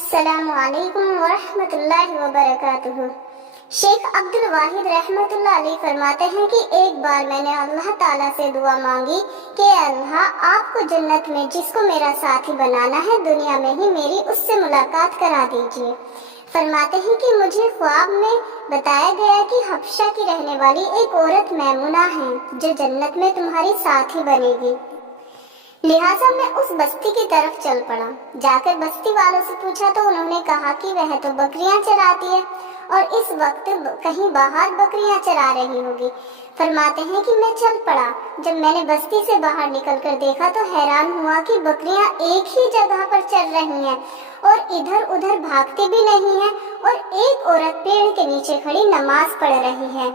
السلام علیکم ورحمۃ اللہ وبرکاتہ۔ شیخ عبد الواحد رحمۃ اللہ علیہ فرماتے ہیں کہ ایک بار میں نے اللہ تعالیٰ سے دعا مانگی کہ اے اللہ، آپ کو جنت میں جس کو میرا ساتھی بنانا ہے دنیا میں ہی میری اس سے ملاقات کرا دیجیے۔ فرماتے ہیں کہ مجھے خواب میں بتایا گیا کہ حبشہ کی رہنے والی ایک عورت میمونہ ہے جو جنت میں تمہاری ساتھی بنے گی۔ لہٰذا میں اس بستی کی طرف چل پڑا۔ جا کر بستی والوں سے پوچھا تو انہوں نے کہا کہ وہ تو بکریاں چراتی ہے اور اس وقت کہیں باہر بکریاں چرا رہی ہوگی۔ فرماتے ہیں کہ میں چل پڑا۔ جب میں نے بستی سے باہر نکل کر دیکھا تو حیران ہوا کہ بکریاں ایک ہی جگہ پر چل رہی ہیں اور ادھر ادھر بھاگتی بھی نہیں ہیں، اور ایک عورت پیڑ کے نیچے کھڑی نماز پڑھ رہی ہے۔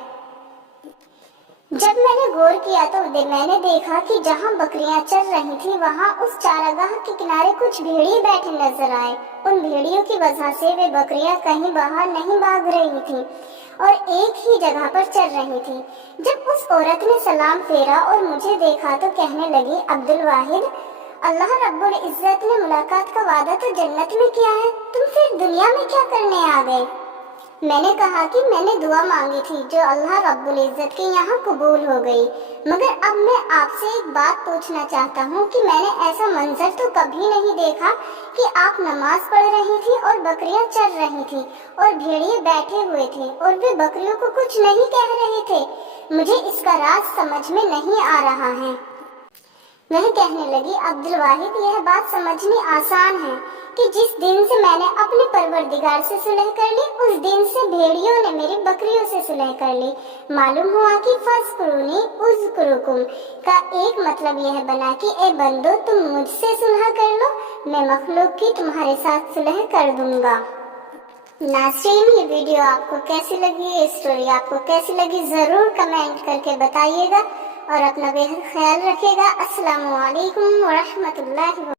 جب میں نے غور کیا تو میں نے دیکھا کہ جہاں بکریاں چل رہی تھیں وہاں اس چارگاہ کے کنارے کچھ بھیڑیے بیٹھے نظر آئے۔ ان بھیڑیوں کی وجہ سے وہ بکریاں کہیں باہر نہیں بھاگ رہی تھیں اور ایک ہی جگہ پر چل رہی تھیں۔ جب اس عورت نے سلام پھیرا اور مجھے دیکھا تو کہنے لگی، عبد الواحد، اللہ رب العزت نے ملاقات کا وعدہ تو جنت میں کیا ہے، تم پھر دنیا میں کیا کرنے آ گئے؟ میں نے کہا کہ میں نے دعا مانگی تھی جو اللہ رب العزت کے یہاں قبول ہو گئی، مگر اب میں آپ سے ایک بات پوچھنا چاہتا ہوں کہ میں نے ایسا منظر تو کبھی نہیں دیکھا کہ آپ نماز پڑھ رہی تھی اور بکریاں چل رہی تھی اور بھیڑیے بیٹھے ہوئے تھے اور وہ بکریوں کو کچھ نہیں کہہ رہے تھے۔ مجھے اس کا راز سمجھ میں نہیں آ رہا ہے۔ وہ کہنے لگی، عبد الواحد، یہ بات سمجھنی آسان ہے کہ جس دن سے میں نے اپنے پروردگار سے صلح کر لی اس دن سے بھیڑیوں نے میری بکریوں سے صلح کر لی۔ معلوم ہوا کہ فَاذْكُرُونِی أَذْكُرْکُم کا ایک مطلب یہ بنا کہ اے بندو تم مجھ سے صلح کر لو، میں مخلوق کی تمہارے ساتھ صلح کر دوں گا۔ ناظرین، یہ ویڈیو آپ کو کیسی لگی، یہ اسٹوری آپ کو کیسی لگی، ضرور کمنٹ کر کے بتائیے گا اور اپنا بے حد خیال رکھیے گا۔ السلام علیکم ورحمۃ اللہ وبرکاتہ۔